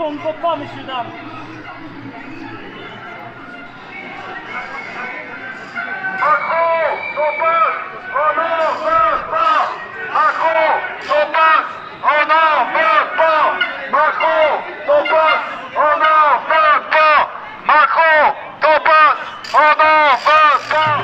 On ne vote pas, messieurs, dames. Macron, ton passe, on n'en veut pas. Macron, ton passe, on n'en veut pas. Macron, ton passe, on n'en veut pas. Macron, ton passe, on n'en veut pas.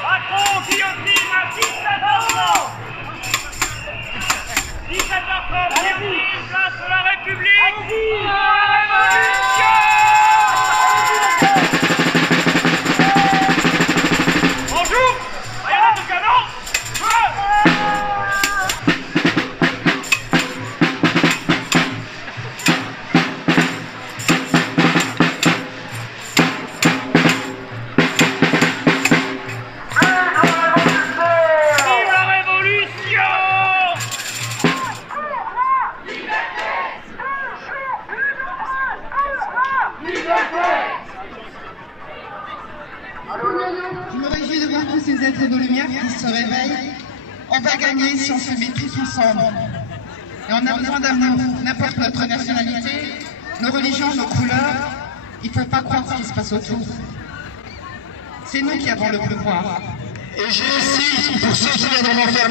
Macron, guillotine à 17h30. 17h30, guillotine, place de la République. Pour la Révolution. Bonjour, baïonnette de canon. Je me réjouis de voir tous ces êtres de lumière qui se réveillent. On va gagner si on se met tous ensemble. Et on a besoin d'amour, n'importe notre nationalité, nos religions, nos couleurs. Il ne faut pas croire ce qui se passe autour. C'est nous qui avons le pouvoir. Et j'ai aussi, pour ceux qui viendront m'en faire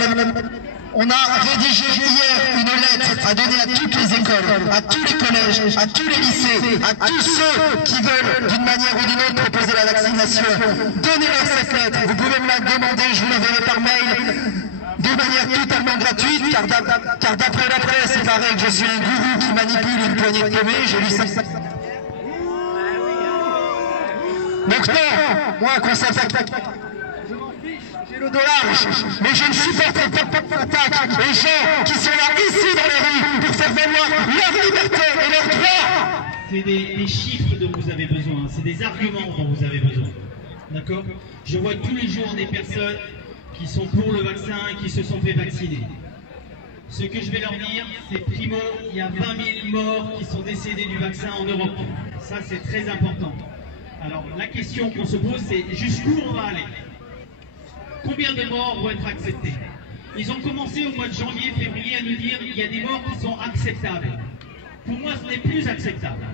on a rédigé hier une lettre à donner à toutes les écoles, à tous les collèges, à tous les lycées, à tous ceux qui veulent d'une manière ou d'une autre proposer la vaccination. Donnez-leur cette lettre, vous pouvez me la demander, je vous l'enverrai par mail de manière totalement gratuite, car d'après la presse, il paraît que je suis un gourou qui manipule une poignée de paumés, j'ai lu ça. Donc non, moi qu'on s'attaque. j'ai le dollar, mais je ne supporte pas l'attaque aux gens qui sont là ici dans les rues pour faire valoir leur liberté et leurs droits. C'est des chiffres dont vous avez besoin, c'est des arguments dont vous avez besoin. D'accord? Je vois tous les jours des personnes qui sont pour le vaccin et qui se sont fait vacciner. Ce que je vais leur dire, c'est primo, il y a 20 000 morts qui sont décédés du vaccin en Europe. Ça, c'est très important. Alors, la question qu'on se pose, c'est jusqu'où on va aller? Combien de morts vont être acceptés? Ils ont commencé au mois de janvier, février à nous dire qu'il y a des morts qui sont acceptables. Pour moi, ce n'est plus acceptable.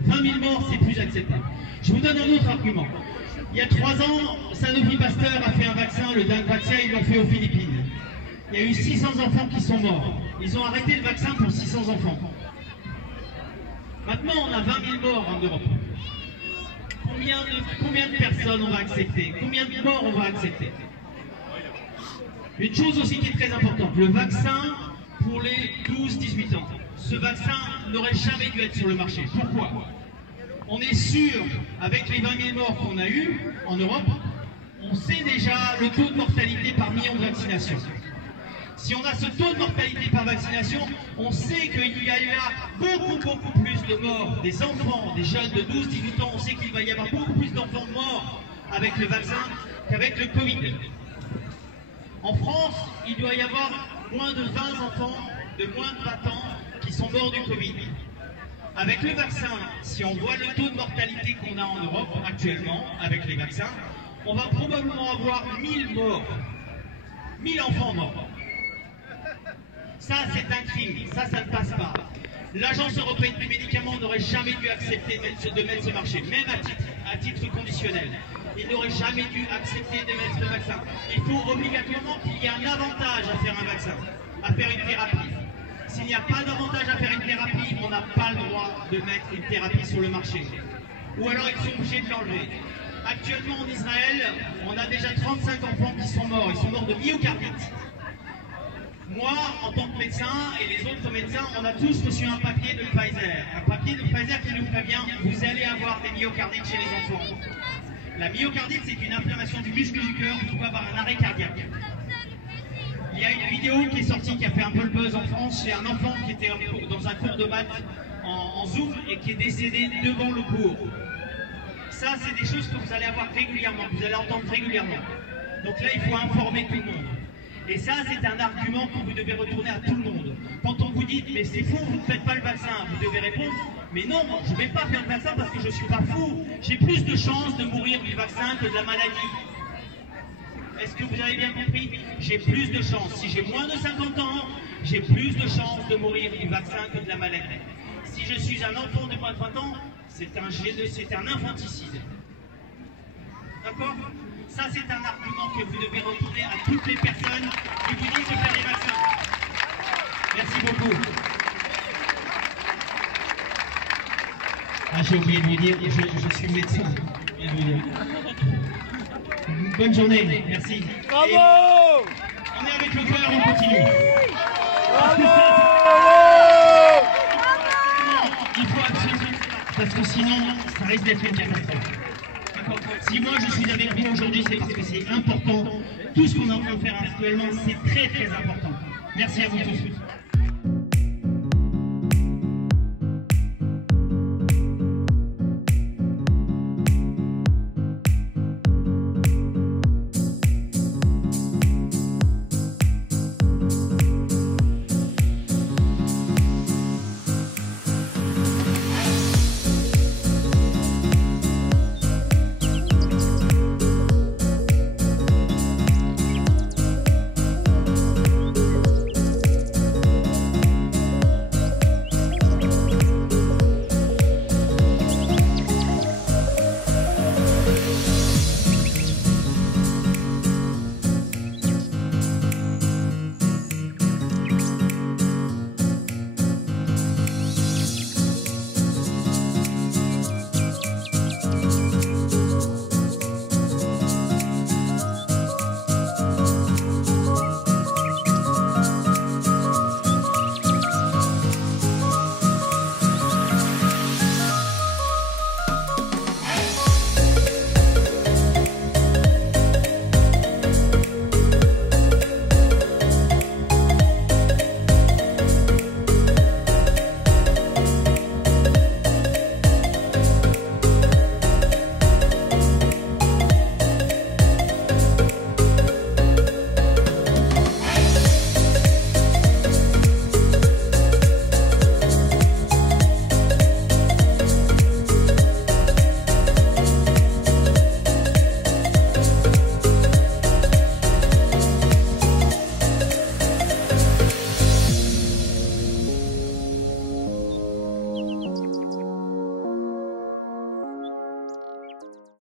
20 000 morts, c'est plus acceptable. Je vous donne un autre argument. Il y a 3 ans, Sanofi Pasteur a fait un vaccin, le dingue vaccin, ils l'ont fait aux Philippines. Il y a eu 600 enfants qui sont morts. Ils ont arrêté le vaccin pour 600 enfants. Maintenant, on a 20 000 morts en Europe. Combien de personnes on va accepter? Combien de morts on va accepter? Une chose aussi qui est très importante, le vaccin pour les 12-18 ans. Ce vaccin n'aurait jamais dû être sur le marché. Pourquoi? On est sûr, avec les 20 000 morts qu'on a eu en Europe, on sait déjà le taux de mortalité par million de vaccinations. Si on a ce taux de mortalité par vaccination, on sait qu'il y a beaucoup plus de morts des enfants, des jeunes de 12-18 ans. On sait qu'il va y avoir beaucoup plus d'enfants morts avec le vaccin qu'avec le Covid. En France, il doit y avoir moins de 20 enfants de moins de 20 ans qui sont morts du Covid. Avec le vaccin, si on voit le taux de mortalité qu'on a en Europe actuellement avec les vaccins, on va probablement avoir 1000 morts. 1000 enfants morts. Ça, c'est un crime. Ça ne passe pas. L'Agence européenne du médicament n'aurait jamais dû accepter de mettre ce marché, même à titre conditionnel. Il n'aurait jamais dû accepter de mettre ce vaccin. Il faut obligatoirement qu'il y ait un avantage à faire un vaccin, à faire une thérapie. S'il n'y a pas d'avantage à faire une thérapie, on n'a pas le droit de mettre une thérapie sur le marché. Ou alors ils sont obligés de l'enlever. Actuellement en Israël, on a déjà 35 enfants qui sont morts. Ils sont morts de myocardite. Moi, en tant que médecin, et les autres médecins, on a tous reçu un papier de Pfizer. Un papier de Pfizer qui nous prévient, vous allez avoir des myocardites chez les enfants. La myocardite, c'est une inflammation du muscle du cœur qui peut avoir un arrêt cardiaque. Il y a une vidéo qui est sortie, qui a fait un peu le buzz en France, chez un enfant qui était dans un cours de maths en Zoom et qui est décédé devant le cours. Ça, c'est des choses que vous allez avoir régulièrement, que vous allez entendre régulièrement. Donc là, il faut informer tout le monde. Et ça, c'est un argument que vous devez retourner à tout le monde. Quand on vous dit, mais c'est fou, vous ne faites pas le vaccin, vous devez répondre, mais non, je ne vais pas faire le vaccin parce que je ne suis pas fou. J'ai plus de chances de mourir du vaccin que de la maladie. Est-ce que vous avez bien compris? J'ai plus de chances. Si j'ai moins de 50 ans, j'ai plus de chances de mourir du vaccin que de la maladie. Si je suis un enfant de moins de 20 ans, c'est un infanticide. D'accord? Ça, c'est un argument que vous devez retourner à toutes les personnes qui vous disent de faire les vaccins. Merci beaucoup. Ah, j'ai oublié de vous dire, je suis médecin. Je viens de vous dire. Bonne journée, merci. Bravo! Et on est avec le cœur, on continue. Bravo! Il faut absolument, parce que sinon, ça risque d'être une catastrophe. Si moi je suis avec vous aujourd'hui, c'est parce que c'est important. Tout ce qu'on est en train de faire actuellement, c'est très important. Merci à vous tous.